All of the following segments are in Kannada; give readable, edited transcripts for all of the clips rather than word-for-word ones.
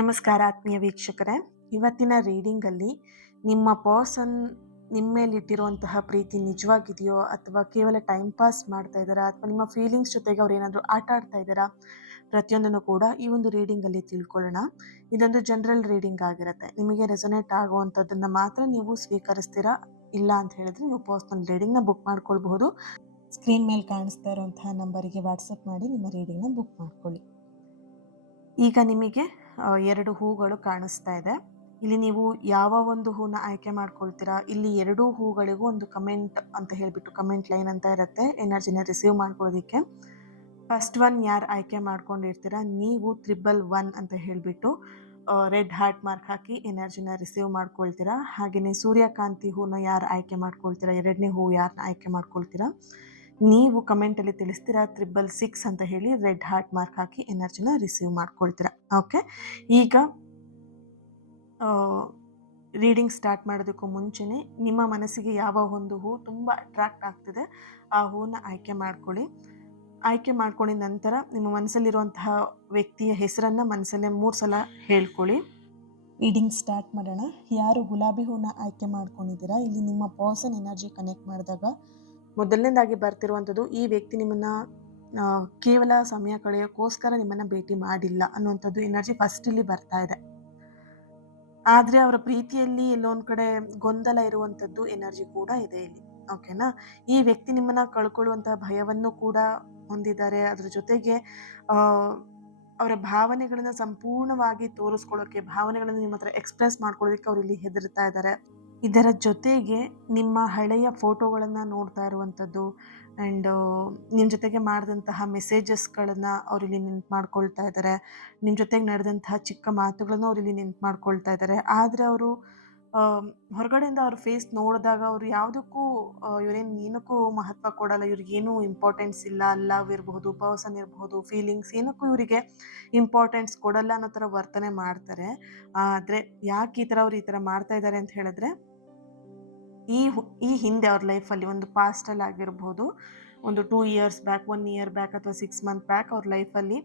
ನಮಸ್ಕಾರ ಆತ್ಮೀಯ ವೀಕ್ಷಕರೇ. ಇವತ್ತಿನ ರೀಡಿಂಗಲ್ಲಿ ನಿಮ್ಮ ಪರ್ಸನ್ ನಿಮ್ಮ ಮೇಲಿಟ್ಟಿರುವಂತಹ ಪ್ರೀತಿ ನಿಜವಾಗಿದೆಯೋ ಅಥವಾ ಕೇವಲ ಟೈಮ್ ಪಾಸ್ ಮಾಡ್ತಾ ಇದ್ದಾರಾ ಅಥವಾ ನಿಮ್ಮ ಫೀಲಿಂಗ್ಸ್ ಜೊತೆಗೆ ಅವ್ರು ಏನಾದರೂ ಆಟ ಆಡ್ತಾ ಇದ್ದಾರಾ, ಪ್ರತಿಯೊಂದನ್ನು ಕೂಡ ಈ ಒಂದು ರೀಡಿಂಗಲ್ಲಿ ತಿಳ್ಕೊಳ್ಳೋಣ. ಇದೊಂದು ಜನರಲ್ ರೀಡಿಂಗ್ ಆಗಿರುತ್ತೆ. ನಿಮಗೆ ರೆಸೊನೇಟ್ ಆಗುವಂಥದ್ದನ್ನು ಮಾತ್ರ ನೀವು ಸ್ವೀಕರಿಸ್ತೀರಾ. ಇಲ್ಲ ಅಂತ ಹೇಳಿದ್ರೆ ನೀವು ಪರ್ಸನಲ್ ರೀಡಿಂಗ್ನ ಬುಕ್ ಮಾಡ್ಕೊಳ್ಬಹುದು. ಸ್ಕ್ರೀನ್ ಮೇಲೆ ಕಾಣಿಸ್ತಾ ಇರುವಂತಹ ನಂಬರಿಗೆ ವಾಟ್ಸಪ್ ಮಾಡಿ ನಿಮ್ಮ ರೀಡಿಂಗ್ನ ಬುಕ್ ಮಾಡ್ಕೊಳ್ಳಿ. ಈಗ ನಿಮಗೆ 2 ಹೂಗಳು ಕಾಣಿಸ್ತಾ ಇದೆ. ಇಲ್ಲಿ ನೀವು ಯಾವ ಒಂದು ಹೂನ ಆಯ್ಕೆ ಮಾಡ್ಕೊಳ್ತೀರಾ, ಇಲ್ಲಿ 2 ಹೂಗಳಿಗೂ ಒಂದು ಕಮೆಂಟ್ ಅಂತ ಹೇಳ್ಬಿಟ್ಟು ಕಮೆಂಟ್ ಲೈನ್ ಅಂತ ಇರುತ್ತೆ ಎನರ್ಜಿನ ರಿಸೀವ್ ಮಾಡ್ಕೊಳ್ಳೋದಕ್ಕೆ. ಫಸ್ಟ್ ಒನ್ ಯಾರು ಆಯ್ಕೆ ಮಾಡ್ಕೊಂಡಿರ್ತೀರಾ, ನೀವು 111 ಅಂತ ಹೇಳಿಬಿಟ್ಟು ರೆಡ್ ಹಾರ್ಟ್ ಮಾರ್ಕ್ ಹಾಕಿ ಎನರ್ಜಿನ ರಿಸೀವ್ ಮಾಡ್ಕೊಳ್ತೀರಾ. ಹಾಗೆಯೇ ಸೂರ್ಯಕಾಂತಿ ಹೂನ ಯಾರು ಆಯ್ಕೆ ಮಾಡ್ಕೊಳ್ತೀರಾ, 2ನೇ ಹೂ ಯಾರನ್ನ ಆಯ್ಕೆ ಮಾಡ್ಕೊಳ್ತೀರಾ, ನೀವು ಕಮೆಂಟಲ್ಲಿ ತಿಳಿಸ್ತೀರಾ 666 ಅಂತ ಹೇಳಿ ರೆಡ್ ಹಾರ್ಟ್ ಮಾರ್ಕ್ ಹಾಕಿ ಎನರ್ಜಿನ ರಿಸೀವ್ ಮಾಡ್ಕೊಳ್ತೀರಾ. ಓಕೆ, ಈಗ ರೀಡಿಂಗ್ ಸ್ಟಾರ್ಟ್ ಮಾಡೋದಕ್ಕೂ ಮುಂಚೆನೇ ನಿಮ್ಮ ಮನಸ್ಸಿಗೆ ಯಾವ ಒಂದು ಹೂ ತುಂಬ ಅಟ್ರಾಕ್ಟ್ ಆಗ್ತಿದೆ ಆ ಹೂನ ಆಯ್ಕೆ ಮಾಡ್ಕೊಳ್ಳಿ. ಆಯ್ಕೆ ಮಾಡ್ಕೊಂಡಿದ ನಂತರ ನಿಮ್ಮ ಮನಸ್ಸಲ್ಲಿರುವಂತಹ ವ್ಯಕ್ತಿಯ ಹೆಸರನ್ನು ಮನಸ್ಸಲ್ಲೇ 3 ಸಲ ಹೇಳ್ಕೊಳ್ಳಿ. ರೀಡಿಂಗ್ ಸ್ಟಾರ್ಟ್ ಮಾಡೋಣ. ಯಾರು ಗುಲಾಬಿ ಹೂನ ಆಯ್ಕೆ ಮಾಡ್ಕೊಂಡಿದ್ದೀರಾ, ಇಲ್ಲಿ ನಿಮ್ಮ ಪರ್ಸನ್ ಎನರ್ಜಿ ಕನೆಕ್ಟ್ ಮಾಡಿದಾಗ ಮೊದಲನೇದಾಗಿ ಬರ್ತಿರುವಂಥದ್ದು, ಈ ವ್ಯಕ್ತಿ ನಿಮ್ಮನ್ನು ಕೇವಲ ಸಮಯ ಕಳೆಯೋಕ್ಕೋಸ್ಕರ ನಿಮ್ಮನ್ನು ಭೇಟಿ ಮಾಡಿಲ್ಲ ಅನ್ನುವಂಥದ್ದು ಎನರ್ಜಿ ಫಸ್ಟ್ ಇಲ್ಲಿ ಬರ್ತಾ ಇದೆ. ಆದರೆ ಅವರ ಪ್ರೀತಿಯಲ್ಲಿ ಎಲ್ಲೊಂದು ಕಡೆ ಗೊಂದಲ ಇರುವಂಥದ್ದು ಎನರ್ಜಿ ಕೂಡ ಇದೆ ಇಲ್ಲಿ. ಓಕೆನಾ, ಈ ವ್ಯಕ್ತಿ ನಿಮ್ಮನ್ನು ಕಳ್ಕೊಳ್ಳುವಂತಹ ಭಯವನ್ನು ಕೂಡ ಹೊಂದಿದ್ದಾರೆ. ಅದ್ರ ಜೊತೆಗೆ ಅವರ ಭಾವನೆಗಳನ್ನ ಸಂಪೂರ್ಣವಾಗಿ ತೋರಿಸ್ಕೊಳ್ಳೋಕ್ಕೆ, ಭಾವನೆಗಳನ್ನು ನಿಮ್ಮ ಹತ್ರ ಎಕ್ಸ್ಪ್ರೆಸ್ ಮಾಡ್ಕೊಳ್ಳೋದಕ್ಕೆ ಅವ್ರು ಇಲ್ಲಿ ಹೆದರ್ತಾ ಇದ್ದಾರೆ. ಇದರ ಜೊತೆಗೆ ನಿಮ್ಮ ಹಳೆಯ ಫೋಟೋಗಳನ್ನು ನೋಡ್ತಾ ಇರುವಂಥದ್ದು ಆ್ಯಂಡ್ ನಿಮ್ಮ ಜೊತೆಗೆ ಮಾಡಿದಂತಹ ಮೆಸೇಜಸ್ಗಳನ್ನು ಅವರಿಲ್ಲಿ ನೆನ್ಪು ಮಾಡ್ಕೊಳ್ತಾ ಇದ್ದಾರೆ. ನಿಮ್ಮ ಜೊತೆಗೆ ನಡೆದಂತಹ ಚಿಕ್ಕ ಮಾತುಗಳನ್ನು ಅವರಿಲ್ಲಿ ನೆನ್ಪು ಮಾಡ್ಕೊಳ್ತಾ ಇದ್ದಾರೆ. ಆದರೆ ಅವರು ಹೊರಗಡೆಯಿಂದ ಅವ್ರ ಫೇಸ್ ನೋಡಿದಾಗ ಅವರು ಯಾವುದಕ್ಕೂ ಏನಕ್ಕೂ ಮಹತ್ವ ಕೊಡಲ್ಲ. ಇವ್ರಿಗೇನೂ ಇಂಪಾರ್ಟೆನ್ಸ್ ಇಲ್ಲ. ಲವ್ ಇರಬಹುದು, ಪರ್ಸನ್ ಇರಬಹುದು, ಫೀಲಿಂಗ್ಸ್ ಏನಕ್ಕೂ ಇವರಿಗೆ ಇಂಪಾರ್ಟೆನ್ಸ್ ಕೊಡಲ್ಲ ಅನ್ನೋ ಥರ ವರ್ತನೆ ಮಾಡ್ತಾರೆ. ಆದರೆ ಯಾಕೆ ಈ ಥರ ಅವ್ರು ಈ ಥರ ಮಾಡ್ತಾ ಇದ್ದಾರೆ ಅಂತ ಹೇಳಿದ್ರೆ, ಈ ಹಿಂದೆ ಅವ್ರ ಲೈಫಲ್ಲಿ ಒಂದು ಪಾಸ್ಟಲ್ಲಿ ಆಗಿರ್ಬೋದು, ಒಂದು 2 ಇಯರ್ಸ್ ಬ್ಯಾಕ್, 1 ಇಯರ್ ಬ್ಯಾಕ್ ಅಥವಾ 6 ಮಂತ್ ಬ್ಯಾಕ್ ಅವ್ರ ಲೈಫಲ್ಲಿ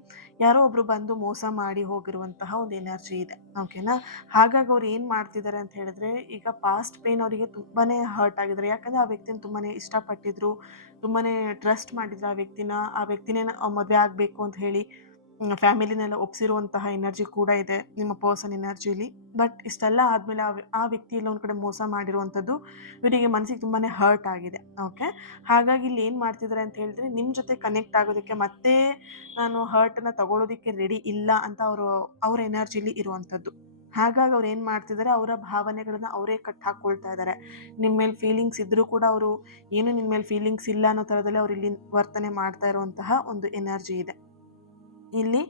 ಯಾರೋ ಒಬ್ಬರು ಬಂದು ಮೋಸ ಮಾಡಿ ಹೋಗಿರುವಂತಹ ಒಂದು ಎನರ್ಜಿ ಇದೆ. ಓಕೆನಾ, ಹಾಗಾಗಿ ಅವ್ರು ಏನು ಮಾಡ್ತಿದ್ದಾರೆ ಅಂತ ಹೇಳಿದ್ರೆ, ಈಗ ಪಾಸ್ಟ್ ಪೇನ್ ಅವರಿಗೆ ತುಂಬಾ ಹರ್ಟ್ ಆಗಿದ್ದಾರೆ. ಯಾಕಂದರೆ ಆ ವ್ಯಕ್ತಿನ ತುಂಬಾ ಇಷ್ಟಪಟ್ಟಿದ್ರು, ತುಂಬಾ ಟ್ರಸ್ಟ್ ಮಾಡಿದ್ರು ಆ ವ್ಯಕ್ತಿನೇ ಮದುವೆ ಆಗಬೇಕು ಅಂತ ಹೇಳಿ ಫ್ಯಾಮಿಲಿನೆಲ್ಲ ಒಪ್ಸಿರುವಂತಹ ಎನರ್ಜಿ ಕೂಡ ಇದೆ ನಿಮ್ಮ ಪರ್ಸನ್ ಎನರ್ಜಿಲಿ. ಬಟ್ ಇಷ್ಟೆಲ್ಲ ಆದಮೇಲೆ ಆ ವ್ಯಕ್ತಿ ಎಲ್ಲ ಒಂದು ಕಡೆ ಮೋಸ ಮಾಡಿರುವಂಥದ್ದು ಇವರಿಗೆ ಮನಸ್ಸಿಗೆ ತುಂಬಾ ಹರ್ಟ್ ಆಗಿದೆ. ಓಕೆ, ಹಾಗಾಗಿ ಇಲ್ಲಿ ಏನು ಮಾಡ್ತಿದ್ದಾರೆ ಅಂತ ಹೇಳಿದ್ರೆ, ನಿಮ್ಮ ಜೊತೆ ಕನೆಕ್ಟ್ ಆಗೋದಕ್ಕೆ ಮತ್ತೆ ನಾನು ಹರ್ಟನ್ನು ತಗೊಳ್ಳೋದಕ್ಕೆ ರೆಡಿ ಇಲ್ಲ ಅಂತ ಅವ್ರ ಎನರ್ಜಿಲಿ ಇರುವಂಥದ್ದು. ಹಾಗಾಗಿ ಅವ್ರು ಏನು ಮಾಡ್ತಿದ್ದಾರೆ, ಅವರ ಭಾವನೆಗಳನ್ನ ಅವರೇ ಕಟ್ ಹಾಕ್ಕೊಳ್ತಾ ಇದ್ದಾರೆ. ನಿಮ್ಮ ಮೇಲೆ ಫೀಲಿಂಗ್ಸ್ ಇದ್ದರೂ ಕೂಡ ಅವರು ಏನು ನಿಮ್ಮ ಮೇಲೆ ಫೀಲಿಂಗ್ಸ್ ಇಲ್ಲ ಅನ್ನೋ ಥರದಲ್ಲಿ ಅವ್ರು ಇಲ್ಲಿ ವರ್ತನೆ ಮಾಡ್ತಾ ಇರುವಂತಹ ಒಂದು ಎನರ್ಜಿ ಇದೆ. ಇಲ್ಲಿ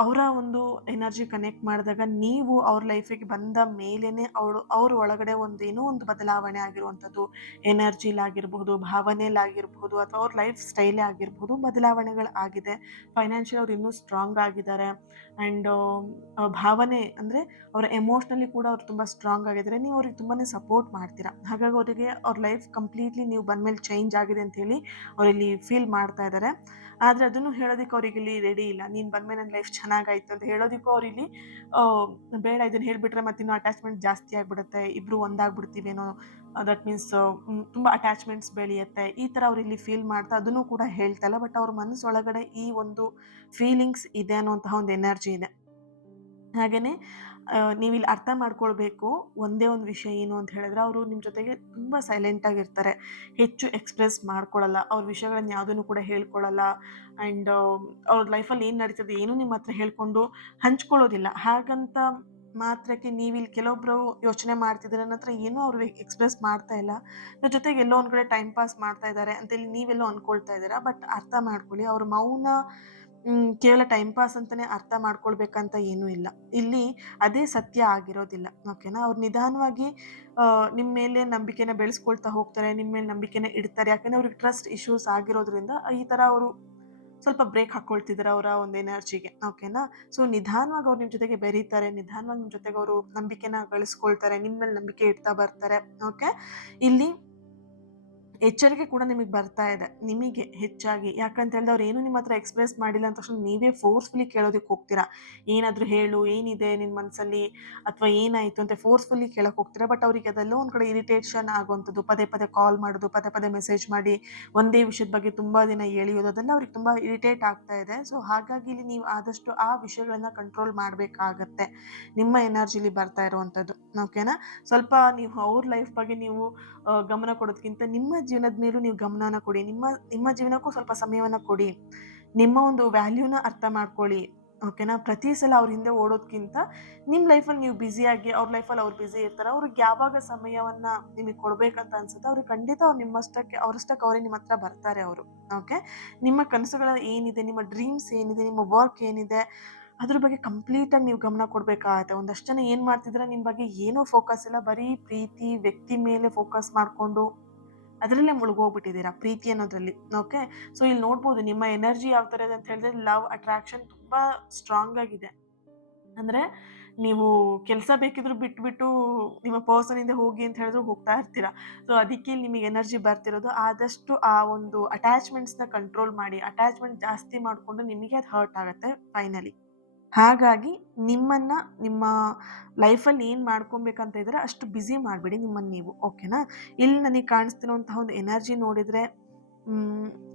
ಅವರ ಒಂದು ಎನರ್ಜಿ ಕನೆಕ್ಟ್ ಮಾಡಿದಾಗ ನೀವು ಅವ್ರ ಲೈಫಿಗೆ ಬಂದ ಮೇಲೇ ಅವ್ರ ಒಳಗಡೆ ಏನೋ ಒಂದು ಬದಲಾವಣೆ ಆಗಿರುವಂಥದ್ದು, ಎನರ್ಜಿಲಾಗಿರ್ಬೋದು, ಭಾವನೆಲಾಗಿರ್ಬೋದು, ಅಥವಾ ಅವ್ರ ಲೈಫ್ ಸ್ಟೈಲೇ ಆಗಿರ್ಬೋದು, ಬದಲಾವಣೆಗಳು ಆಗಿದೆ. ಫೈನಾನ್ಷಿಯಲ್ ಅವ್ರು ಇನ್ನೂ ಸ್ಟ್ರಾಂಗ್ ಆಗಿದ್ದಾರೆ. ಆ್ಯಂಡ್ ಭಾವನೆ ಅಂದರೆ ಅವರ ಎಮೋಷ್ನಲಿ ಕೂಡ ಅವ್ರು ತುಂಬ ಸ್ಟ್ರಾಂಗ್ ಆಗಿದ್ದಾರೆ. ನೀವು ಅವ್ರಿಗೆ ತುಂಬಾ ಸಪೋರ್ಟ್ ಮಾಡ್ತೀರಾ. ಹಾಗಾಗಿ ಅವರಿಗೆ ಅವ್ರ ಲೈಫ್ ಕಂಪ್ಲೀಟ್ಲಿ ನೀವು ಬಂದಮೇಲೆ ಚೇಂಜ್ ಆಗಿದೆ ಅಂಥೇಳಿ ಅವರಿಲ್ಲಿ ಫೀಲ್ ಮಾಡ್ತಾ ಇದ್ದಾರೆ. ಆದರೆ ಅದನ್ನು ಹೇಳೋದಕ್ಕೆ ಅವ್ರಿಗಿಲ್ಲಿ ರೆಡಿ ಇಲ್ಲ. ನೀನು ಬಂದಮೇಲೆ ನನ್ನ ಲೈಫ್ ಚೆನ್ನಾಗಾಯಿತು ಅಂತ ಹೇಳೋದಕ್ಕೂ ಅವ್ರಿಲ್ಲಿ ಬೇಡ, ಇದನ್ನು ಹೇಳಿಬಿಟ್ರೆ ಮತ್ತಿನ್ನೂ ಅಟ್ಯಾಚ್ಮೆಂಟ್ ಜಾಸ್ತಿ ಆಗಿಬಿಡುತ್ತೆ, ಇಬ್ಬರು ಒಂದಾಗ್ಬಿಡ್ತೀವೇನೋ, ದಟ್ ಮೀನ್ಸ್ ತುಂಬ ಅಟ್ಯಾಚ್ಮೆಂಟ್ಸ್ ಬೆಳೆಯುತ್ತೆ, ಈ ಥರ ಅವರಿಲ್ಲಿ ಫೀಲ್ ಮಾಡ್ತಾ ಅದನ್ನು ಕೂಡ ಹೇಳ್ತಾ ಇಲ್ಲ. ಬಟ್ ಅವ್ರ ಮನಸ್ಸೊಳಗಡೆ ಈ ಒಂದು ಫೀಲಿಂಗ್ಸ್ ಇದೆ ಅನ್ನೋಂತಹ ಒಂದು ಎನರ್ಜಿ ಇದೆ. ಹಾಗೆಯೇ ನೀವಿಲ್ಲಿ ಅರ್ಥ ಮಾಡ್ಕೊಳ್ಬೇಕು ಒಂದೇ ಒಂದು ವಿಷಯ ಏನು ಅಂತ ಹೇಳಿದ್ರೆ, ಅವರು ನಿಮ್ಮ ಜೊತೆಗೆ ತುಂಬ ಸೈಲೆಂಟಾಗಿರ್ತಾರೆ, ಹೆಚ್ಚು ಎಕ್ಸ್ಪ್ರೆಸ್ ಮಾಡ್ಕೊಳ್ಳಲ್ಲ, ಅವ್ರ ವಿಷಯಗಳನ್ನ ಯಾವುದನ್ನು ಕೂಡ ಹೇಳ್ಕೊಳ್ಳಲ್ಲ. ಆ್ಯಂಡ್ ಅವ್ರ ಲೈಫಲ್ಲಿ ಏನು ನಡೀತದೆ ಏನೂ ನಿಮ್ಮ ಹತ್ರ ಹೇಳ್ಕೊಂಡು ಹಂಚ್ಕೊಳ್ಳೋದಿಲ್ಲ. ಹಾಗಂತ ಮಾತ್ರಕ್ಕೆ ನೀವಿಲ್ಲಿ ಕೆಲವೊಬ್ಬರು ಯೋಚನೆ ಮಾಡ್ತಿದ್ದಾರೆ, ನನ್ನ ಹತ್ರ ಏನೂ ಅವ್ರು ಎಕ್ಸ್ಪ್ರೆಸ್ ಮಾಡ್ತಾ ಇಲ್ಲ, ನನ್ನ ಜೊತೆಗೆ ಎಲ್ಲೋ ಒಂದು ಕಡೆ ಟೈಮ್ ಪಾಸ್ ಮಾಡ್ತಾ ಇದ್ದಾರೆ ಅಂತೇಳಿ ನೀವೆಲ್ಲೋ ಅಂದ್ಕೊಳ್ತಾ ಇದ್ದೀರಾ. ಬಟ್ ಅರ್ಥ ಮಾಡ್ಕೊಳ್ಳಿ, ಅವ್ರ ಮೌನ ಕೇವಲ ಟೈಮ್ ಪಾಸ್ ಅಂತಲೇ ಅರ್ಥ ಮಾಡ್ಕೊಳ್ಬೇಕಂತ ಏನೂ ಇಲ್ಲ. ಇಲ್ಲಿ ಅದೇ ಸತ್ಯ ಆಗಿರೋದಿಲ್ಲ. ಓಕೆನಾ, ಅವ್ರು ನಿಧಾನವಾಗಿ ನಿಮ್ಮ ಮೇಲೆ ನಂಬಿಕೆನ ಬೆಳೆಸ್ಕೊಳ್ತಾ ಹೋಗ್ತಾರೆ, ನಿಮ್ಮ ಮೇಲೆ ನಂಬಿಕೆನ ಇಡ್ತಾರೆ. ಯಾಕಂದರೆ ಅವ್ರಿಗೆ ಟ್ರಸ್ಟ್ ಇಶ್ಯೂಸ್ ಆಗಿರೋದ್ರಿಂದ ಈ ಥರ ಅವರು ಸ್ವಲ್ಪ ಬ್ರೇಕ್ ಹಾಕ್ಕೊಳ್ತಿದ್ದಾರೆ ಅವರ ಒಂದು ಎನರ್ಜಿಗೆ. ಓಕೆನಾ, ಸೊ ನಿಧಾನವಾಗಿ ಅವ್ರು ನಿಮ್ಮ ಜೊತೆಗೆ ಬೆರೀತಾರೆ, ನಿಧಾನವಾಗಿ ನಿಮ್ಮ ಜೊತೆಗೆ ಅವರು ನಂಬಿಕೆನ ಗಳಿಸ್ಕೊಳ್ತಾರೆ, ನಿಮ್ಮ ಮೇಲೆ ನಂಬಿಕೆ ಇಡ್ತಾ ಬರ್ತಾರೆ. ಓಕೆ, ಇಲ್ಲಿ ಎಚ್ಚರಿಕೆ ಕೂಡ ನಿಮಗೆ ಬರ್ತಾ ಇದೆ. ನಿಮಗೆ ಹೆಚ್ಚಾಗಿ. ಯಾಕಂತ ಹೇಳಿದ್ರೆ ಅವ್ರು ಏನು ನಿಮ್ಮ ಹತ್ರ ಎಕ್ಸ್‌ಪ್ರೆಸ್ ಮಾಡಿಲ್ಲ ಅಂದ ತಕ್ಷಣ ನೀವೇ ಫೋರ್ಸ್‌ಫುಲಿ ಕೇಳೋದಕ್ಕೆ ಹೋಗ್ತೀರಾ. ಏನಾದ್ರು ಹೇಳು, ಏನಿದೆ ನಿನ್ನ ಮನಸ್ಸಲ್ಲಿ ಅಥವಾ ಏನಾಯ್ತು ಅಂತ ಫೋರ್ಸ್‌ಫುಲಿ ಕೇಳಕ್ಕೆ ಹೋಗ್ತೀರಾ. ಬಟ್ ಅವ್ರಿಗೆ ಅದೆಲ್ಲೋ ಒಂದು ಕಡೆ ಇರಿಟೇಷನ್ ಆಗುವಂಥದ್ದು, ಪದೇ ಪದೇ ಕಾಲ್ ಮಾಡೋದು, ಪದೇ ಪದೇ ಮೆಸೇಜ್ ಮಾಡಿ ಒಂದೇ ವಿಷಯದ ಬಗ್ಗೆ ತುಂಬಾ ದಿನ ಎಳೆಯೋದು ಅದೆಲ್ಲ ಅವ್ರಿಗೆ ತುಂಬಾ ಇರಿಟೇಟ್ ಆಗ್ತಾ ಇದೆ. ಸೊ ಹಾಗಾಗಿ ಇಲ್ಲಿ ನೀವು ಆದಷ್ಟು ಆ ವಿಷಯಗಳನ್ನ ಕಂಟ್ರೋಲ್ ಮಾಡಬೇಕಾಗತ್ತೆ. ನಿಮ್ಮ ಎನರ್ಜಿಲಿ ಬರ್ತಾ ಇರುವಂಥದ್ದು. ಓಕೆನಾ? ಸ್ವಲ್ಪ ನೀವು ಅವ್ರ ಲೈಫ್ ಬಗ್ಗೆ ನೀವು ಗಮನ ಕೊಡೋದಕ್ಕಿಂತ ನಿಮ್ಮ ಜೀವನದ ಮೇಲೂ ನೀವು ಗಮನನ ಕೊಡಿ. ನಿಮ್ಮ ನಿಮ್ಮ ಜೀವನಕ್ಕೂ ಸ್ವಲ್ಪ ಸಮಯವನ್ನ ಕೊಡಿ. ನಿಮ್ಮ ಒಂದು ವ್ಯಾಲ್ಯೂನ ಅರ್ಥ ಮಾಡ್ಕೊಳ್ಳಿ. ಓಕೆನಾ? ಪ್ರತಿ ಸಲ ಅವ್ರ ಹಿಂದೆ ಓಡೋದ್ಕಿಂತ ನಿಮ್ಮ ಲೈಫಲ್ಲಿ ನೀವು ಬ್ಯುಸಿಯಾಗಿ ಅವ್ರ ಲೈಫಲ್ಲಿ ಅವ್ರು ಬ್ಯುಸಿ ಇರ್ತಾರೆ. ಅವ್ರಿಗೆ ಯಾವಾಗ ಸಮಯವನ್ನ ನಿಮಗೆ ಕೊಡ್ಬೇಕಂತ ಅನ್ಸುತ್ತೆ ಅವ್ರಿಗೆ ಖಂಡಿತ ಅವ್ರು ನಿಮ್ಮಷ್ಟಕ್ಕೆ ಅವರಷ್ಟಕ್ಕೆ ಅವರೇ ನಿಮ್ಮ ಹತ್ರ ಬರ್ತಾರೆ ಅವರು. ಓಕೆ? ನಿಮ್ಮ ಕನಸುಗಳ ಏನಿದೆ, ನಿಮ್ಮ ಡ್ರೀಮ್ಸ್ ಏನಿದೆ, ನಿಮ್ಮ ವರ್ಕ್ ಏನಿದೆ ಅದ್ರ ಬಗ್ಗೆ ಕಂಪ್ಲೀಟಾಗಿ ನೀವು ಗಮನ ಕೊಡಬೇಕಾಗತ್ತೆ. ಒಂದಷ್ಟು ಜನ ಏನು ಮಾಡ್ತಿದ್ದಾರೆ ನಿಮ್ಮ ಬಗ್ಗೆ ಏನೂ ಫೋಕಸ್ ಇಲ್ಲ. ಬರೀ ಪ್ರೀತಿ, ವ್ಯಕ್ತಿ ಮೇಲೆ ಫೋಕಸ್ ಮಾಡಿಕೊಂಡು ಅದರಲ್ಲೇ ಮುಳುಗೋಗ್ಬಿಟ್ಟಿದ್ದೀರಾ ಪ್ರೀತಿ ಅನ್ನೋದ್ರಲ್ಲಿ. ಓಕೆ? ಸೊ ಇಲ್ಲಿ ನೋಡ್ಬೋದು ನಿಮ್ಮ ಎನರ್ಜಿ ಯಾವ ಥರ ಇದೆ ಅಂತ ಹೇಳಿದ್ರೆ ಲವ್ ಅಟ್ರಾಕ್ಷನ್ ತುಂಬಾ ಸ್ಟ್ರಾಂಗ್ ಆಗಿದೆ. ಅಂದ್ರೆ ನೀವು ಕೆಲಸ ಬೇಕಿದ್ರು ಬಿಟ್ಬಿಟ್ಟು ನಿಮ್ಮ ಪರ್ಸನ್ ಹಿಂದೆ ಹೋಗಿ ಅಂತ ಹೇಳಿದ್ರು ಹೋಗ್ತಾ ಇರ್ತೀರಾ. ಸೊ ಅದಕ್ಕೆ ಇಲ್ಲಿ ನಿಮಗೆ ಎನರ್ಜಿ ಬರ್ತಿರೋದು. ಆದಷ್ಟು ಆ ಒಂದು ಅಟ್ಯಾಚ್‌ಮೆಂಟ್ಸ್‌ನ ಕಂಟ್ರೋಲ್ ಮಾಡಿ. ಅಟ್ಯಾಚ್‌ಮೆಂಟ್ ಜಾಸ್ತಿ ಮಾಡ್ಕೊಂಡ್ರೆ ನಿಮಗೆ ಅದು ಹರ್ಟ್ ಆಗತ್ತೆ ಫೈನಲಿ. ಹಾಗಾಗಿ ನಿಮ್ಮನ್ನ ನಿಮ್ಮ ಲೈಫಲ್ಲಿ ಏನು ಮಾಡ್ಕೊಬೇಕಂತ ಇದ್ದೀರಾ ಅಷ್ಟು ಬ್ಯುಸಿ ಮಾಡಬೇಡಿ ನಿಮ್ಮನ್ನು ನೀವು. ಓಕೆನಾ? ಇಲ್ಲಿ ನನಗೆ ಕಾಣಿಸ್ತಿರುವಂತಹ ಒಂದು ಎನರ್ಜಿ ನೋಡಿದ್ರೆ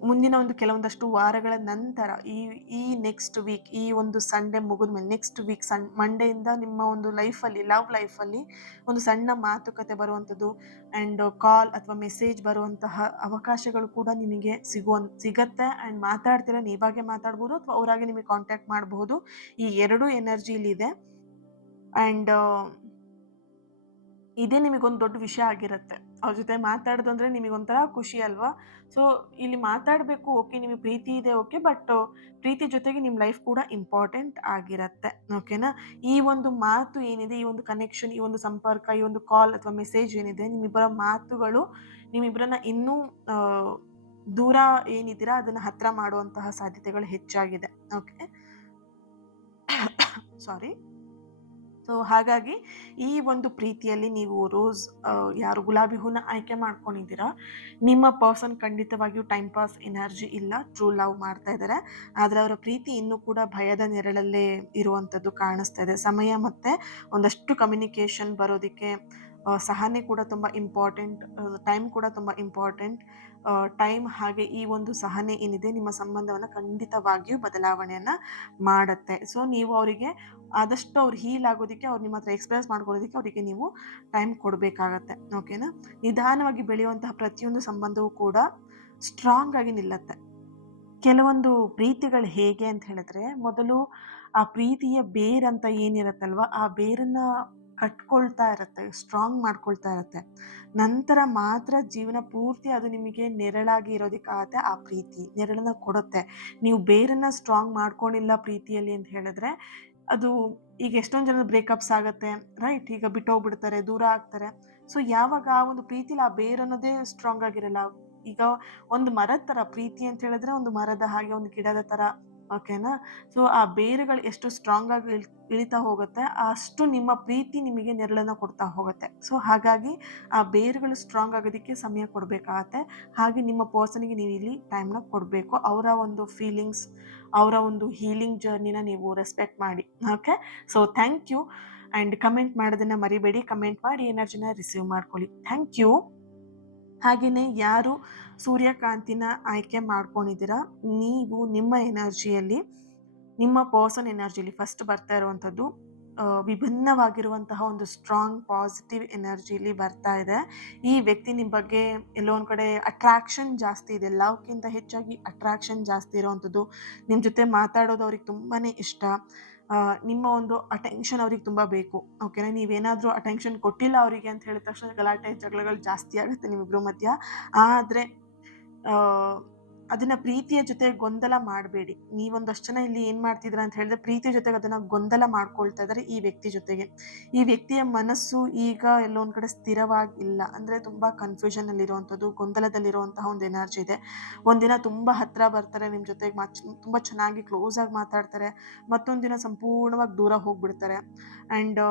ಮುಂದಿನ ಒಂದು ಕೆಲವೊಂದಷ್ಟು ವಾರಗಳ ನಂತರ ಈ ಈ ನೆಕ್ಸ್ಟ್ ವೀಕ್ ಈ ಒಂದು ಸಂಡೇ ಮುಗಿದ್ಮೇಲೆ ನೆಕ್ಸ್ಟ್ ವೀಕ್ ಮಂಡೆಯಿಂದ ನಿಮ್ಮ ಒಂದು ಲೈಫಲ್ಲಿ ಲವ್ ಲೈಫಲ್ಲಿ ಒಂದು ಸಣ್ಣ ಮಾತುಕತೆ ಬರುವಂಥದ್ದು ಆ್ಯಂಡ್ ಕಾಲ್ ಅಥವಾ ಮೆಸೇಜ್ ಬರುವಂತಹ ಅವಕಾಶಗಳು ಕೂಡ ನಿಮಗೆ ಸಿಗತ್ತೆ. ಆ್ಯಂಡ್ ಮಾತಾಡ್ತೀರಾ, ನೀವಾಗೆ ಮಾತಾಡ್ಬೋದು ಅಥವಾ ಅವರಾಗೆ ನಿಮಗೆ ಕಾಂಟ್ಯಾಕ್ಟ್ ಮಾಡಬಹುದು. ಈ 2 ಎನರ್ಜಿ ಇಲ್ಲಿದೆ. ಆ್ಯಂಡ್ ಇದೇ ನಿಮಗೊಂದು ದೊಡ್ಡ ವಿಷಯ ಆಗಿರುತ್ತೆ. ಅವ್ರ ಜೊತೆ ಮಾತಾಡೋದು ಅಂದರೆ ನಿಮಗೊಂಥರ ಖುಷಿ ಅಲ್ವಾ? ಸೊ ಇಲ್ಲಿ ಮಾತಾಡಬೇಕು ಓಕೆ, ನಿಮಗೆ ಪ್ರೀತಿ ಇದೆ ಓಕೆ, ಬಟ್ ಪ್ರೀತಿ ಜೊತೆಗೆ ನಿಮ್ಮ ಲೈಫ್ ಕೂಡ ಇಂಪಾರ್ಟೆಂಟ್ ಆಗಿರತ್ತೆ. ಓಕೆನಾ? ಈ ಒಂದು ಮಾತು ಏನಿದೆ, ಈ ಒಂದು ಕನೆಕ್ಷನ್, ಈ ಒಂದು ಸಂಪರ್ಕ, ಈ ಒಂದು ಕಾಲ್ ಅಥವಾ ಮೆಸೇಜ್ ಏನಿದೆ, ನಿಮ್ಮಿಬ್ಬರ ಮಾತುಗಳು ನಿಮ್ಮಿಬ್ಬರನ್ನ ಇನ್ನೂ ದೂರ ಏನಿದ್ದೀರಾ ಅದನ್ನು ಹತ್ತಿರ ಮಾಡುವಂತಹ ಸಾಧ್ಯತೆಗಳು ಹೆಚ್ಚಾಗಿದೆ. ಓಕೆ? ಸಾರಿ. ಸೊ ಹಾಗಾಗಿ ಈ ಒಂದು ಪ್ರೀತಿಯಲ್ಲಿ ನೀವು ಯಾರು ಗುಲಾಬಿ ಹೂನ ಆಯ್ಕೆ ಮಾಡ್ಕೊಂಡಿದ್ದೀರಾ, ನಿಮ್ಮ ಪರ್ಸನ್ ಖಂಡಿತವಾಗಿಯೂ ಟೈಮ್ ಪಾಸ್ ಎನರ್ಜಿ ಇಲ್ಲ, ಟ್ರೂ ಲವ್ ಮಾಡ್ತಾ ಇದ್ದಾರೆ. ಆದರೆ ಅವರ ಪ್ರೀತಿ ಇನ್ನೂ ಕೂಡ ಭಯದ ನೆರಳಲ್ಲೇ ಇರುವಂಥದ್ದು ಕಾಣಿಸ್ತಾ ಇದೆ. ಸಮಯ ಮತ್ತು ಒಂದಷ್ಟು ಕಮ್ಯುನಿಕೇಷನ್ ಬರೋದಕ್ಕೆ ಸಹನೆ ಕೂಡ ತುಂಬ ಇಂಪಾರ್ಟೆಂಟ್, ಟೈಮ್ ಕೂಡ ತುಂಬ ಇಂಪಾರ್ಟೆಂಟ್. ಟೈಮ್ ಹಾಗೆ ಈ ಒಂದು ಸಹನೆ ಏನಿದೆ ನಿಮ್ಮ ಸಂಬಂಧವನ್ನು ಖಂಡಿತವಾಗಿಯೂ ಬದಲಾವಣೆಯನ್ನು ಮಾಡುತ್ತೆ. ಸೊ ನೀವು ಅವರಿಗೆ ಆದಷ್ಟು ಅವ್ರು ಹೀಲ್ ಆಗೋದಕ್ಕೆ, ಅವ್ರು ನಿಮ್ಮ ಹತ್ರ ಎಕ್ಸ್‌ಪ್ರೆಸ್ ಮಾಡ್ಕೊಳ್ಳೋದಕ್ಕೆ ಅವರಿಗೆ ನೀವು ಟೈಮ್ ಕೊಡಬೇಕಾಗತ್ತೆ. ಓಕೆನಾ? ನಿಧಾನವಾಗಿ ಬೆಳೆಯುವಂತಹ ಪ್ರತಿಯೊಂದು ಸಂಬಂಧವೂ ಕೂಡ ಸ್ಟ್ರಾಂಗ್ ಆಗಿ ನಿಲ್ಲತ್ತೆ. ಕೆಲವೊಂದು ಪ್ರೀತಿಗಳು ಹೇಗೆ ಅಂತ ಹೇಳಿದ್ರೆ, ಮೊದಲು ಆ ಪ್ರೀತಿಯ ಬೇರಂತ ಏನಿರತ್ತಲ್ವಾ, ಆ ಬೇರನ್ನ ಕಟ್ಕೊಳ್ತಾ ಇರತ್ತೆ, ಸ್ಟ್ರಾಂಗ್ ಮಾಡ್ಕೊಳ್ತಾ ಇರತ್ತೆ. ನಂತರ ಮಾತ್ರ ಜೀವನ ಪೂರ್ತಿ ಅದು ನಿಮಗೆ ನೆರಳಾಗಿ ಇರೋದಕ್ಕಾಗತ್ತೆ. ಆ ಪ್ರೀತಿ ನೆರಳನ್ನ ಕೊಡುತ್ತೆ. ನೀವು ಬೇರನ್ನ ಸ್ಟ್ರಾಂಗ್ ಮಾಡ್ಕೊಂಡಿಲ್ಲ ಪ್ರೀತಿಯಲ್ಲಿ ಅಂತ ಹೇಳಿದ್ರೆ, ಅದು ಈಗ ಎಷ್ಟೊಂದು ಜನದ ಬ್ರೇಕಪ್ಸ್ ಆಗತ್ತೆ, ರೈಟ್? ಈಗ ಬಿಟ್ಟೋಗ್ಬಿಡ್ತಾರೆ, ದೂರ ಆಗ್ತಾರೆ. ಸೊ ಯಾವಾಗ ಆ ಒಂದು ಪ್ರೀತಿಲಿ ಆ ಬೇರನ್ನೋದೇ ಸ್ಟ್ರಾಂಗ್ ಆಗಿರಲ್ಲ. ಈಗ ಒಂದು ಮರದ ಥರ ಪ್ರೀತಿ ಅಂತ ಹೇಳಿದ್ರೆ ಒಂದು ಮರದ ಹಾಗೆ, ಒಂದು ಗಿಡದ ಥರ. ಓಕೆನಾ? ಸೊ ಆ ಬೇರುಗಳು ಎಷ್ಟು ಸ್ಟ್ರಾಂಗ್ ಆಗಿ ಇಳಿತಾ ಹೋಗುತ್ತೆ, ಅಷ್ಟು ನಿಮ್ಮ ಪ್ರೀತಿ ನಿಮಗೆ ನೆರಳನ್ನ ಕೊಡ್ತಾ ಹೋಗುತ್ತೆ. ಸೊ ಹಾಗಾಗಿ ಆ ಬೇರುಗಳು ಸ್ಟ್ರಾಂಗ್ ಆಗೋದಕ್ಕೆ ಸಮಯ ಕೊಡಬೇಕಾಗತ್ತೆ. ಹಾಗೆ ನಿಮ್ಮ ಪರ್ಸನ್‌ಗೆ ನೀವು ಇಲ್ಲಿ ಟೈಮ್‌ನ ಕೊಡಬೇಕು. ಅವರ ಒಂದು ಫೀಲಿಂಗ್ಸ್, ಅವರ ಒಂದು ಹೀಲಿಂಗ್ ಜರ್ನಿನ ನೀವು ರೆಸ್ಪೆಕ್ಟ್ ಮಾಡಿ. Okay? So thank you. And comment ಮಾಡೋದನ್ನ ಮರಿಬೇಡಿ. ಕಮೆಂಟ್ ಮಾಡಿ ಎನರ್ಜಿನ ರಿಸೀವ್ ಮಾಡ್ಕೊಳ್ಳಿ. Thank you. ಹಾಗೆಯೇ ಯಾರು ಸೂರ್ಯಕಾಂತಿನ ಆಯ್ಕೆ ಮಾಡ್ಕೊಂಡಿದ್ದೀರಾ, ನೀವು ನಿಮ್ಮ ಎನರ್ಜಿಯಲ್ಲಿ, ನಿಮ್ಮ ಪರ್ಸನ್ ಎನರ್ಜಿಲಿ ಫಸ್ಟ್ ಬರ್ತಾ ಇರುವಂಥದ್ದು ವಿಭಿನ್ನವಾಗಿರುವಂತಹ ಒಂದು ಸ್ಟ್ರಾಂಗ್ ಪಾಸಿಟಿವ್ ಎನರ್ಜಿಲಿ ಬರ್ತಾ ಇದೆ. ಈ ವ್ಯಕ್ತಿ ನಿಮ್ಮ ಬಗ್ಗೆ ಎಲ್ಲೋ ಒಂದು ಕಡೆ ಅಟ್ರಾಕ್ಷನ್ ಜಾಸ್ತಿ ಇದೆ. ಲವ್‌ಕ್ಕಿಂತ ಹೆಚ್ಚಾಗಿ ಅಟ್ರಾಕ್ಷನ್ ಜಾಸ್ತಿ ಇರುವಂಥದ್ದು. ನಿಮ್ಮ ಜೊತೆ ಮಾತಾಡೋದು ಅವ್ರಿಗೆ ತುಂಬಾ ಇಷ್ಟ. ನಿಮ್ಮ ಒಂದು ಅಟೆನ್ಷನ್ ಅವ್ರಿಗೆ ತುಂಬ ಬೇಕು. ಓಕೆನಾ? ನೀವೇನಾದರೂ ಅಟೆನ್ಷನ್ ಕೊಟ್ಟಿಲ್ಲ ಅವರಿಗೆ ಅಂತ ಹೇಳಿದ ತಕ್ಷಣ ಗಲಾಟೆ, ಜಗಳಗಳು ಜಾಸ್ತಿ ಆಗುತ್ತೆ ನಿಮ್ಮಿಬ್ಬರ ಮಧ್ಯ. ಆದರೆ ಅದನ್ನ ಪ್ರೀತಿಯ ಜೊತೆ ಗೊಂದಲ ಮಾಡಬೇಡಿ. ನೀವೊಂದಷ್ಟು ಜನ ಇಲ್ಲಿ ಏನು ಮಾಡ್ತಿದ್ದೀರಾ ಅಂತ ಹೇಳಿದ್ರೆ, ಪ್ರೀತಿ ಜೊತೆಗೆ ಅದನ್ನ ಗೊಂದಲ ಮಾಡ್ಕೊಳ್ತಾ ಇದ್ದಾರೆ ಈ ವ್ಯಕ್ತಿ ಜೊತೆಗೆ. ಈ ವ್ಯಕ್ತಿಯ ಮನಸ್ಸು ಈಗ ಎಲ್ಲೋ ಒಂದು ಕಡೆ ಸ್ಥಿರವಾಗಿಲ್ಲ. ಅಂದರೆ ತುಂಬ ಕನ್ಫ್ಯೂಷನಲ್ಲಿರುವಂಥದ್ದು, ಗೊಂದಲದಲ್ಲಿರುವಂತಹ ಒಂದು ಎನರ್ಜಿ ಇದೆ. ಒಂದಿನ ತುಂಬ ಹತ್ತಿರ ಬರ್ತಾರೆ ನಿಮ್ಮ ಜೊತೆಗೆ, ತುಂಬ ಚೆನ್ನಾಗಿ ಕ್ಲೋಸಾಗಿ ಮಾತಾಡ್ತಾರೆ. ಮತ್ತೊಂದು ದಿನ ಸಂಪೂರ್ಣವಾಗಿ ದೂರ ಹೋಗ್ಬಿಡ್ತಾರೆ. ಆ್ಯಂಡ್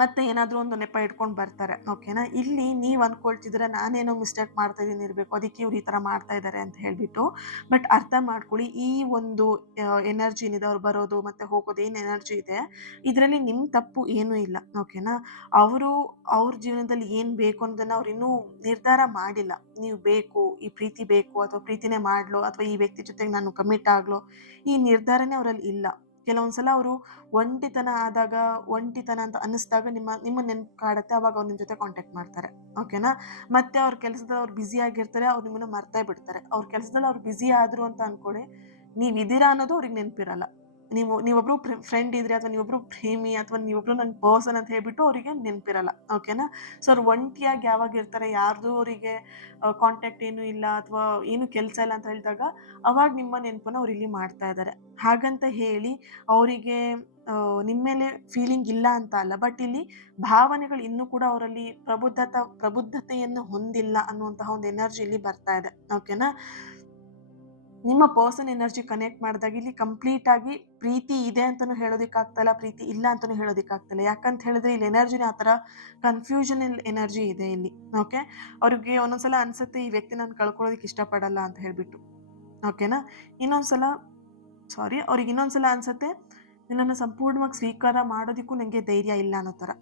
ಮತ್ತೆ ಏನಾದರೂ ಒಂದು ನೆಪ ಇಟ್ಕೊಂಡು ಬರ್ತಾರೆ. ಓಕೆನಾ? ಇಲ್ಲಿ ನೀವು ಅಂದ್ಕೊಳ್ತಿದ್ದೀರ ನಾನೇನೋ ಮಿಸ್ಟೇಕ್ ಮಾಡ್ತಾ ಇದ್ದೀನಿ ಇರಬೇಕು, ಅದಕ್ಕೆ ಇವ್ರು ಈ ಥರ ಮಾಡ್ತಾ ಇದ್ದಾರೆ ಅಂತ ಹೇಳಿಬಿಟ್ಟು. ಬಟ್ ಅರ್ಥ ಮಾಡ್ಕೊಳ್ಳಿ, ಈ ಒಂದು ಎನರ್ಜಿ ಏನಿದೆ ಅವ್ರು ಬರೋದು ಮತ್ತು ಹೋಗೋದು ಏನು ಎನರ್ಜಿ ಇದೆ, ಇದರಲ್ಲಿ ನಿಮ್ಮ ತಪ್ಪು ಏನೂ ಇಲ್ಲ. ಓಕೆನಾ? ಅವರು ಅವ್ರ ಜೀವನದಲ್ಲಿ ಏನು ಬೇಕು ಅನ್ನೋದನ್ನು ಅವ್ರು ಇನ್ನೂ ನಿರ್ಧಾರ ಮಾಡಿಲ್ಲ. ನೀವು ಬೇಕು, ಈ ಪ್ರೀತಿ ಬೇಕು ಅಥವಾ ಪ್ರೀತಿನೇ ಮಾಡಲೋ ಅಥವಾ ಈ ವ್ಯಕ್ತಿ ಜೊತೆಗೆ ನಾನು ಕಮಿಟ್ ಆಗಲೋ, ಈ ನಿರ್ಧಾರನೇ ಅವರಲ್ಲಿ ಇಲ್ಲ. ಕೆಲವೊಂದು ಸಲ ಅವರು ಒಂಟಿತನ ಆದಾಗ, ಒಂಟಿತನ ಅಂತ ಅನ್ನಿಸ್ದಾಗ ನಿಮ್ಮ ನೆನಪು ಕಾಡುತ್ತೆ. ಅವಾಗ ಅವ್ರು ನಿಮ್ಮ ಜೊತೆ ಕಾಂಟ್ಯಾಕ್ಟ್ ಮಾಡ್ತಾರೆ. ಓಕೆನಾ? ಮತ್ತೆ ಅವ್ರ ಕೆಲಸದಲ್ಲಿ ಅವ್ರು ಬ್ಯುಸಿ ಆಗಿರ್ತಾರೆ. ಅವ್ರು ನಿಮ್ಮನ್ನ ಮರ್ತೇ ಬಿಡ್ತಾರೆ. ಅವ್ರ ಕೆಲಸದಲ್ಲಿ ಅವ್ರು ಬ್ಯುಸಿ ಆದರು ಅಂತ ಅಂದ್ಕೊಳ್ಳಿ, ನೀವಿದ್ದೀರಾ ಅನ್ನೋದು ಅವ್ರಿಗೆ ನೆನಪಿರಲ್ಲ. ನೀವೊಬ್ರು ಫ್ರೆಂಡ್ ಇದ್ರಿ ಅಥವಾ ನೀವೊಬ್ರು ಪ್ರೇಮಿ ಅಥವಾ ನೀವೊಬ್ರು ನನ್ನ ಪರ್ಸನ್ ಅಂತ ಹೇಳ್ಬಿಟ್ಟು ಅವರಿಗೆ ನೆನಪಿರಲ್ಲ. ಓಕೆನಾ? ಸೊ ಅವ್ರು ಒಂಟಿಯಾಗಿ ಯಾವಾಗ ಇರ್ತಾರೆ, ಯಾರ್ದು ಅವರಿಗೆ ಕಾಂಟ್ಯಾಕ್ಟ್ ಏನೂ ಇಲ್ಲ ಅಥವಾ ಏನು ಕೆಲಸ ಇಲ್ಲ ಅಂತ ಹೇಳಿದಾಗ, ಅವಾಗ ನಿಮ್ಮ ನೆನಪನ್ನ ಅವ್ರು ಇಲ್ಲಿ ಮಾಡ್ತಾ ಇದ್ದಾರೆ. ಹಾಗಂತ ಹೇಳಿ ಅವರಿಗೆ ನಿಮ್ಮ ಮೇಲೆ ಫೀಲಿಂಗ್ ಇಲ್ಲ ಅಂತ ಅಲ್ಲ. ಬಟ್ ಇಲ್ಲಿ ಭಾವನೆಗಳು ಇನ್ನೂ ಕೂಡ ಅವರಲ್ಲಿ ಪ್ರಬುದ್ಧತೆಯನ್ನು ಹೊಂದಿಲ್ಲ ಅನ್ನುವಂತಹ ಒಂದು ಎನರ್ಜಿ ಇಲ್ಲಿ ಬರ್ತಾ ಇದೆ. ಓಕೆನಾ? ನಿಮ್ಮ ಪರ್ಸನ್ ಎನರ್ಜಿ ಕನೆಕ್ಟ್ ಮಾಡಿದಾಗ ಇಲ್ಲಿ ಕಂಪ್ಲೀಟ್ ಆಗಿ ಪ್ರೀತಿ ಇದೆ ಅಂತಲೂ ಹೇಳೋದಕ್ಕಾಗ್ತಾಯಿಲ್ಲ, ಪ್ರೀತಿ ಇಲ್ಲ ಅಂತಲೂ ಹೇಳೋದಕ್ಕಾಗ್ತಾಯಿಲ್ಲ. ಯಾಕಂತ ಹೇಳಿದ್ರೆ ಇಲ್ಲಿ ಎನರ್ಜಿನೇ ಆ ಥರ ಕನ್ಫ್ಯೂಷನಲ್ ಎನರ್ಜಿ ಇದೆ ಇಲ್ಲಿ. ಓಕೆ? ಅವ್ರಿಗೆ ಒಂದೊಂದ್ಸಲ ಅನ್ಸುತ್ತೆ ಈ ವ್ಯಕ್ತಿ ನಾನು ಕಳ್ಕೊಳ್ಳೋದಕ್ಕೆ ಇಷ್ಟಪಡಲ್ಲ ಅಂತ ಹೇಳಿಬಿಟ್ಟು. ಓಕೆನಾ? ಇನ್ನೊಂದ್ಸಲ ಅವ್ರಿಗೆ ಇನ್ನೊಂದ್ಸಲ ಅನ್ಸುತ್ತೆ ನಿನ್ನನ್ನು ಸಂಪೂರ್ಣವಾಗಿ ಸ್ವೀಕಾರ ಮಾಡೋದಕ್ಕೂ ನನಗೆ ಧೈರ್ಯ ಇಲ್ಲ ಅನ್ನೋ ಥರ.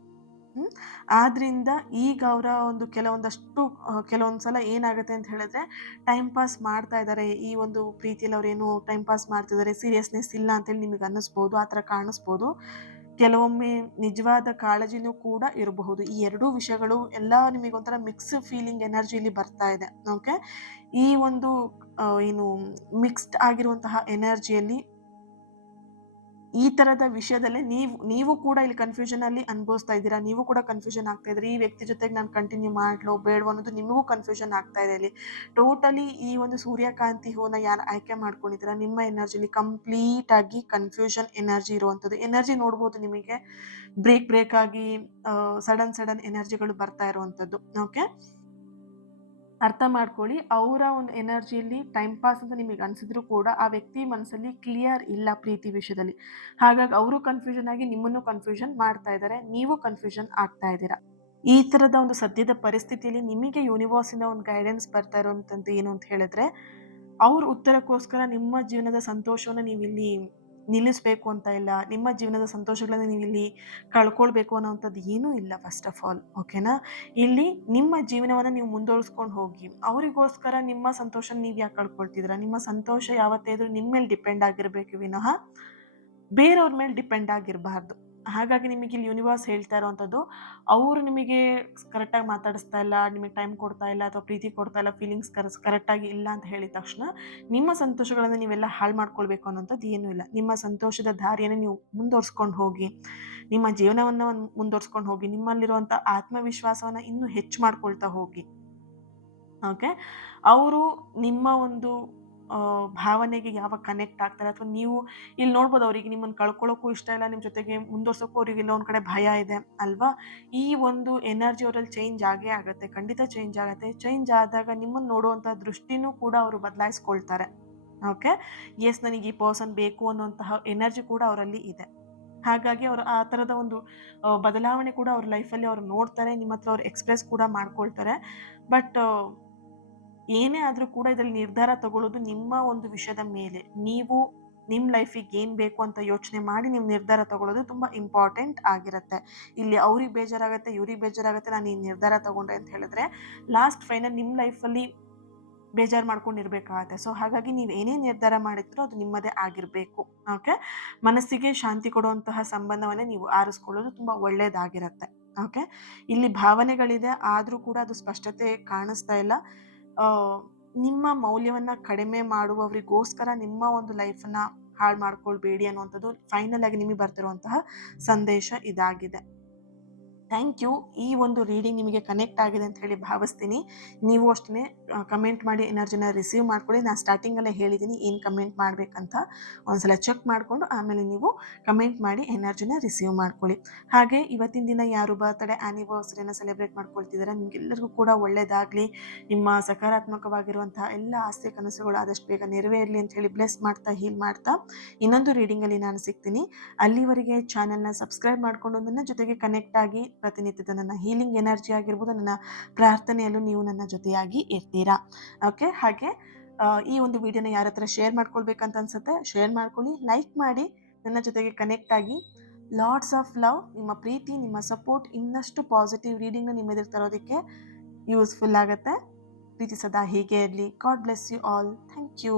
ಆದ್ರಿಂದ ಈಗ ಅವರ ಒಂದು ಕೆಲವೊಂದು ಸಲ ಏನಾಗುತ್ತೆ ಅಂತ ಹೇಳಿದ್ರೆ, ಟೈಮ್ ಪಾಸ್ ಮಾಡ್ತಾ ಇದ್ದಾರೆ. ಈ ಒಂದು ಪ್ರೀತಿಯಲ್ಲಿ ಅವರೇನು ಟೈಮ್ ಪಾಸ್ ಮಾಡ್ತಿದ್ದಾರೆ, ಸೀರಿಯಸ್ನೆಸ್ ಇಲ್ಲ ಅಂತೇಳಿ ನಿಮಗೆ ಅನ್ನಿಸ್ಬೋದು, ಆ ಥರ ಕಾಣಿಸ್ಬೋದು. ಕೆಲವೊಮ್ಮೆ ನಿಜವಾದ ಕಾಳಜಿನೂ ಕೂಡ ಇರಬಹುದು. ಈ ಎರಡೂ ವಿಷಯಗಳು ಎಲ್ಲ ನಿಮಗೊಂಥರ ಮಿಕ್ಸ್ ಫೀಲಿಂಗ್ ಎನರ್ಜಿಲಿ ಬರ್ತಾ ಇದೆ. ಓಕೆ? ಈ ಒಂದು ಏನು ಮಿಕ್ಸ್ಡ್ ಆಗಿರುವಂತಹ ಎನರ್ಜಿಯಲ್ಲಿ ಈ ಥರದ ವಿಷಯದಲ್ಲೇ ನೀವು ಕೂಡ ಇಲ್ಲಿ ಕನ್ಫ್ಯೂಷನಲ್ಲಿ ಅನುಭವಿಸ್ತಾ ಇದ್ದೀರಾ. ನೀವು ಕೂಡ ಕನ್ಫ್ಯೂಷನ್ ಆಗ್ತಾ ಇದ್ದೀರಿ. ಈ ವ್ಯಕ್ತಿ ಜೊತೆಗೆ ನಾನು ಕಂಟಿನ್ಯೂ ಮಾಡಲೋ ಬೇಡವೋ ಅನ್ನೋದು ನಿಮಗೂ ಕನ್ಫ್ಯೂಷನ್ ಆಗ್ತಾ ಇದೆ ಇಲ್ಲಿ. ಟೋಟಲಿ ಈ ಒಂದು ಸೂರ್ಯಕಾಂತಿ ಹೂವನ್ನ ಯಾರು ಆಯ್ಕೆ ಮಾಡ್ಕೊಂಡಿದ್ದೀರಾ, ನಿಮ್ಮ ಎನರ್ಜಿಲಿ ಕಂಪ್ಲೀಟ್ ಆಗಿ ಕನ್ಫ್ಯೂಷನ್ ಎನರ್ಜಿ ಇರುವಂಥದ್ದು. ಎನರ್ಜಿ ನೋಡ್ಬೋದು ನಿಮಗೆ ಬ್ರೇಕ್ ಆಗಿ ಸಡನ್ ಎನರ್ಜಿಗಳು ಬರ್ತಾ ಇರುವಂಥದ್ದು. ಓಕೆ? ಅರ್ಥ ಮಾಡ್ಕೊಳ್ಳಿ. ಅವರ ಒಂದು ಎನರ್ಜಿಯಲ್ಲಿ ಟೈಮ್ ಪಾಸ್ ಅಂತ ನಿಮಗೆ ಅನಿಸಿದ್ರು ಕೂಡ ಆ ವ್ಯಕ್ತಿ ಮನಸ್ಸಲ್ಲಿ ಕ್ಲಿಯರ್ ಇಲ್ಲ ಪ್ರೀತಿ ವಿಷಯದಲ್ಲಿ. ಹಾಗಾಗಿ ಅವರು ಕನ್ಫ್ಯೂಷನ್ ಆಗಿ ನಿಮ್ಮನ್ನು ಕನ್ಫ್ಯೂಷನ್ ಮಾಡ್ತಾ ಇದ್ದಾರೆ. ನೀವು ಕನ್ಫ್ಯೂಷನ್ ಆಗ್ತಾ ಇದ್ದೀರಾ. ಈ ಥರದ ಒಂದು ಸದ್ಯದ ಪರಿಸ್ಥಿತಿಯಲ್ಲಿ ನಿಮಗೆ ಯೂನಿವರ್ಸಿಂದ ಒಂದು ಗೈಡೆನ್ಸ್ ಬರ್ತಾ ಇರುವಂಥದ್ದು ಏನು ಅಂತ ಹೇಳಿದ್ರೆ, ಅವ್ರ ಉತ್ತರಕ್ಕೋಸ್ಕರ ನಿಮ್ಮ ಜೀವನದ ಸಂತೋಷವನ್ನು ನೀವಿಲ್ಲಿ ನಿಲ್ಲಿಸಬೇಕು ಅಂತ ಇಲ್ಲ. ನಿಮ್ಮ ಜೀವನದ ಸಂತೋಷಗಳನ್ನು ನೀವಿಲ್ಲಿ ಕಳ್ಕೊಳ್ಬೇಕು ಅನ್ನೋವಂಥದ್ದು ಏನೂ ಇಲ್ಲ ಫಸ್ಟ್ ಆಫ್ ಆಲ್. ಓಕೆನಾ? ಇಲ್ಲಿ ನಿಮ್ಮ ಜೀವನವನ್ನು ನೀವು ಮುಂದುವರಿಸ್ಕೊಂಡು ಹೋಗಿ. ಅವರಿಗೋಸ್ಕರ ನಿಮ್ಮ ಸಂತೋಷ ನೀವು ಯಾಕೆ ಕಳ್ಕೊಳ್ತಿದ್ದೀರಾ? ನಿಮ್ಮ ಸಂತೋಷ ಯಾವತ್ತೇ ಇದ್ರೂ ನಿಮ್ಮ ಮೇಲೆ ಡಿಪೆಂಡ್ ಆಗಿರಬೇಕು ವಿನಃ ಬೇರೆಯವ್ರ ಮೇಲೆ ಡಿಪೆಂಡ್ ಆಗಿರಬಾರ್ದು. ಹಾಗಾಗಿ ನಿಮಗೆ ಇಲ್ಲಿ ಯೂನಿವರ್ಸ್ ಹೇಳ್ತಾ ಇರುವಂಥದ್ದು, ಅವರು ನಿಮಗೆ ಕರೆಕ್ಟಾಗಿ ಮಾತಾಡಿಸ್ತಾ ಇಲ್ಲ, ನಿಮಗೆ ಟೈಮ್ ಕೊಡ್ತಾ ಇಲ್ಲ ಅಥವಾ ಪ್ರೀತಿ ಕೊಡ್ತಾ ಇಲ್ಲ, ಫೀಲಿಂಗ್ಸ್ ಕರೆಕ್ಟಾಗಿ ಇಲ್ಲ ಅಂತ ಹೇಳಿದ ತಕ್ಷಣ ನಿಮ್ಮ ಸಂತೋಷಗಳನ್ನು ನೀವೆಲ್ಲ ಹಾಳು ಮಾಡ್ಕೊಳ್ಬೇಕು ಅನ್ನೋಂಥದ್ದು ಏನೂ ಇಲ್ಲ. ನಿಮ್ಮ ಸಂತೋಷದ ದಾರಿಯನ್ನು ನೀವು ಮುಂದುವರ್ಸ್ಕೊಂಡು ಹೋಗಿ, ನಿಮ್ಮ ಜೀವನವನ್ನು ಮುಂದುವರ್ಸ್ಕೊಂಡು ಹೋಗಿ, ನಿಮ್ಮಲ್ಲಿರುವಂಥ ಆತ್ಮವಿಶ್ವಾಸವನ್ನು ಇನ್ನೂ ಹೆಚ್ಚು ಮಾಡ್ಕೊಳ್ತಾ ಹೋಗಿ. ಓಕೆ? ಅವರು ನಿಮ್ಮ ಒಂದು ಭಾವನೆಗೆ ಯಾವಾಗ ಕನೆಕ್ಟ್ ಆಗ್ತಾರೆ ಅಥವಾ ನೀವು ಇಲ್ಲಿ ನೋಡ್ಬೋದು ಅವರಿಗೆ ನಿಮ್ಮನ್ನು ಕಳ್ಕೊಳ್ಳೋಕ್ಕೂ ಇಷ್ಟ ಇಲ್ಲ, ನಿಮ್ಮ ಜೊತೆಗೆ ಮುಂದುವರ್ಸೋಕ್ಕೂ ಅವ್ರಿಗೆ ಎಲ್ಲೋ ಒಂದು ಕಡೆ ಭಯ ಇದೆ ಅಲ್ವಾ? ಈ ಒಂದು ಎನರ್ಜಿ ಅವರಲ್ಲಿ ಚೇಂಜ್ ಆಗೇ ಆಗುತ್ತೆ. ಖಂಡಿತ ಚೇಂಜ್ ಆಗುತ್ತೆ. ಚೇಂಜ್ ಆದಾಗ ನಿಮ್ಮನ್ನು ನೋಡುವಂಥ ದೃಷ್ಟಿನೂ ಕೂಡ ಅವರು ಬದಲಾಯಿಸ್ಕೊಳ್ತಾರೆ. ಓಕೆ? ಎಸ್, ನನಗೆ ಈ ಪರ್ಸನ್ ಬೇಕು ಅನ್ನುವಂತಹ ಎನರ್ಜಿ ಕೂಡ ಅವರಲ್ಲಿ ಇದೆ. ಹಾಗಾಗಿ ಅವರು ಆ ಥರದ ಒಂದು ಬದಲಾವಣೆ ಕೂಡ ಅವ್ರ ಲೈಫಲ್ಲಿ ಅವ್ರು ನೋಡ್ತಾರೆ. ನಿಮ್ಮ ಹತ್ರ ಅವ್ರು ಎಕ್ಸ್‌ಪ್ರೆಸ್ ಕೂಡ ಮಾಡ್ಕೊಳ್ತಾರೆ. ಬಟ್ ಏನೇ ಆದರೂ ಕೂಡ ಇದರಲ್ಲಿ ನಿರ್ಧಾರ ತಗೊಳ್ಳೋದು ನಿಮ್ಮ ಒಂದು ವಿಷಯದ ಮೇಲೆ. ನೀವು ನಿಮ್ಮ ಲೈಫಿಗೆ ಏನು ಬೇಕು ಅಂತ ಯೋಚನೆ ಮಾಡಿ ನೀವು ನಿರ್ಧಾರ ತಗೊಳ್ಳೋದು ತುಂಬ ಇಂಪಾರ್ಟೆಂಟ್ ಆಗಿರುತ್ತೆ. ಇಲ್ಲಿ ಅವ್ರಿಗೆ ಬೇಜಾರಾಗುತ್ತೆ, ಇವ್ರಿಗೆ ಬೇಜಾರಾಗುತ್ತೆ, ನಾನು ಈ ನಿರ್ಧಾರ ತಗೊಂಡೆ ಅಂತ ಹೇಳಿದ್ರೆ ಲಾಸ್ಟ್ ಫೈನಲ್ ನಿಮ್ಮ ಲೈಫಲ್ಲಿ ಬೇಜಾರು ಮಾಡ್ಕೊಂಡಿರ್ಬೇಕಾಗತ್ತೆ. ಸೊ ಹಾಗಾಗಿ ನೀವು ಏನೇ ನಿರ್ಧಾರ ಮಾಡಿದ್ರೂ ಅದು ನಿಮ್ಮದೇ ಆಗಿರಬೇಕು. ಓಕೆ? ಮನಸ್ಸಿಗೆ ಶಾಂತಿ ಕೊಡುವಂತಹ ಸಂಬಂಧವನ್ನೇ ನೀವು ಆರಿಸ್ಕೊಳ್ಳೋದು ತುಂಬ ಒಳ್ಳೆಯದಾಗಿರುತ್ತೆ. ಓಕೆ? ಇಲ್ಲಿ ಭಾವನೆಗಳಿದೆ, ಆದರೂ ಕೂಡ ಅದು ಸ್ಪಷ್ಟತೆ ಕಾಣಿಸ್ತಾ ಇಲ್ಲ. ನಿಮ್ಮ ಮೌಲ್ಯವನ್ನು ಕಡಿಮೆ ಮಾಡುವವರಿಗೋಸ್ಕರ ನಿಮ್ಮ ಒಂದು ಲೈಫನ್ನು ಹಾಳು ಮಾಡ್ಕೊಳ್ಬೇಡಿ ಅನ್ನುವಂಥದ್ದು ಫೈನಲ್ ಆಗಿ ನಿಮಗೆ ಬರ್ತಿರುವಂತಹ ಸಂದೇಶ ಇದಾಗಿದೆ. Thank you. ಈ ಒಂದು ರೀಡಿಂಗ್ ನಿಮಗೆ ಕನೆಕ್ಟ್ ಆಗಿದೆ ಅಂತ ಹೇಳಿ ಭಾವಿಸ್ತೀನಿ. ನೀವು ಅಷ್ಟೇ ಕಮೆಂಟ್ ಮಾಡಿ ಎನರ್ಜಿನ ರಿಸೀವ್ ಮಾಡ್ಕೊಳ್ಳಿ. ನಾನು ಸ್ಟಾರ್ಟಿಂಗಲ್ಲೇ ಹೇಳಿದ್ದೀನಿ ಏನು ಕಮೆಂಟ್ ಮಾಡಬೇಕಂತ. ಒಂದ್ಸಲ ಚೆಕ್ ಮಾಡಿಕೊಂಡು ಆಮೇಲೆ ನೀವು ಕಮೆಂಟ್ ಮಾಡಿ ಎನರ್ಜಿನ ರಿಸೀವ್ ಮಾಡ್ಕೊಳ್ಳಿ. ಹಾಗೆ ಇವತ್ತಿನ ದಿನ ಯಾರು ಬರ್ತ್ಡೇ ಆ್ಯನಿವರ್ಸರಿನ ಸೆಲೆಬ್ರೇಟ್ ಮಾಡ್ಕೊಳ್ತಿದ್ದಾರೆ ನಿಮಗೆಲ್ಲರಿಗೂ ಕೂಡ ಒಳ್ಳೆಯದಾಗಲಿ. ನಿಮ್ಮ ಸಕಾರಾತ್ಮಕವಾಗಿರುವಂತಹ ಎಲ್ಲ ಆಸೆ ಕನಸುಗಳು ಆದಷ್ಟು ಬೇಗ ನೆರವೇರಲಿ ಅಂತ ಹೇಳಿ ಬ್ಲೆಸ್ ಮಾಡ್ತಾ ಹೀಲ್ ಮಾಡ್ತಾ ಇನ್ನೊಂದು ರೀಡಿಂಗಲ್ಲಿ ನಾನು ಸಿಗ್ತೀನಿ. ಅಲ್ಲಿವರೆಗೆ ಚಾನಲ್ನ ಸಬ್ಸ್ಕ್ರೈಬ್ ಮಾಡಿಕೊಂಡು ನನ್ನ ಜೊತೆಗೆ ಕನೆಕ್ಟ್ ಆಗಿ ಪ್ರತಿನಿತ್ಯದ ನನ್ನ ಹೀಲಿಂಗ್ ಎನರ್ಜಿ ಆಗಿರ್ಬೋದು, ನನ್ನ ಪ್ರಾರ್ಥನೆಯಲ್ಲೂ ನೀವು ನನ್ನ ಜೊತೆಯಾಗಿ ಇರ್ತೀರಾ. ಓಕೆ, ಹಾಗೆ ಈ ಒಂದು ವಿಡಿಯೋನ ಯಾರ ಹತ್ರ ಶೇರ್ ಮಾಡ್ಕೊಳ್ಬೇಕಂತ ಅನ್ಸುತ್ತೆ ಶೇರ್ ಮಾಡ್ಕೊಳ್ಳಿ, ಲೈಕ್ ಮಾಡಿ, ನನ್ನ ಜೊತೆಗೆ ಕನೆಕ್ಟ್ ಆಗಿ. Lots of love. ನಿಮ್ಮ ಪ್ರೀತಿ, ನಿಮ್ಮ ಸಪೋರ್ಟ್ ಇನ್ನಷ್ಟು ಪಾಸಿಟಿವ್ ರೀಡಿಂಗ್ನ ನಿಮ್ಮ ಎದುರು ತರೋದಕ್ಕೆ ಯೂಸ್ಫುಲ್ ಆಗುತ್ತೆ. ಪ್ರೀತಿ ಸದಾ ಹೀಗೆ ಇರಲಿ. God bless you all. Thank you.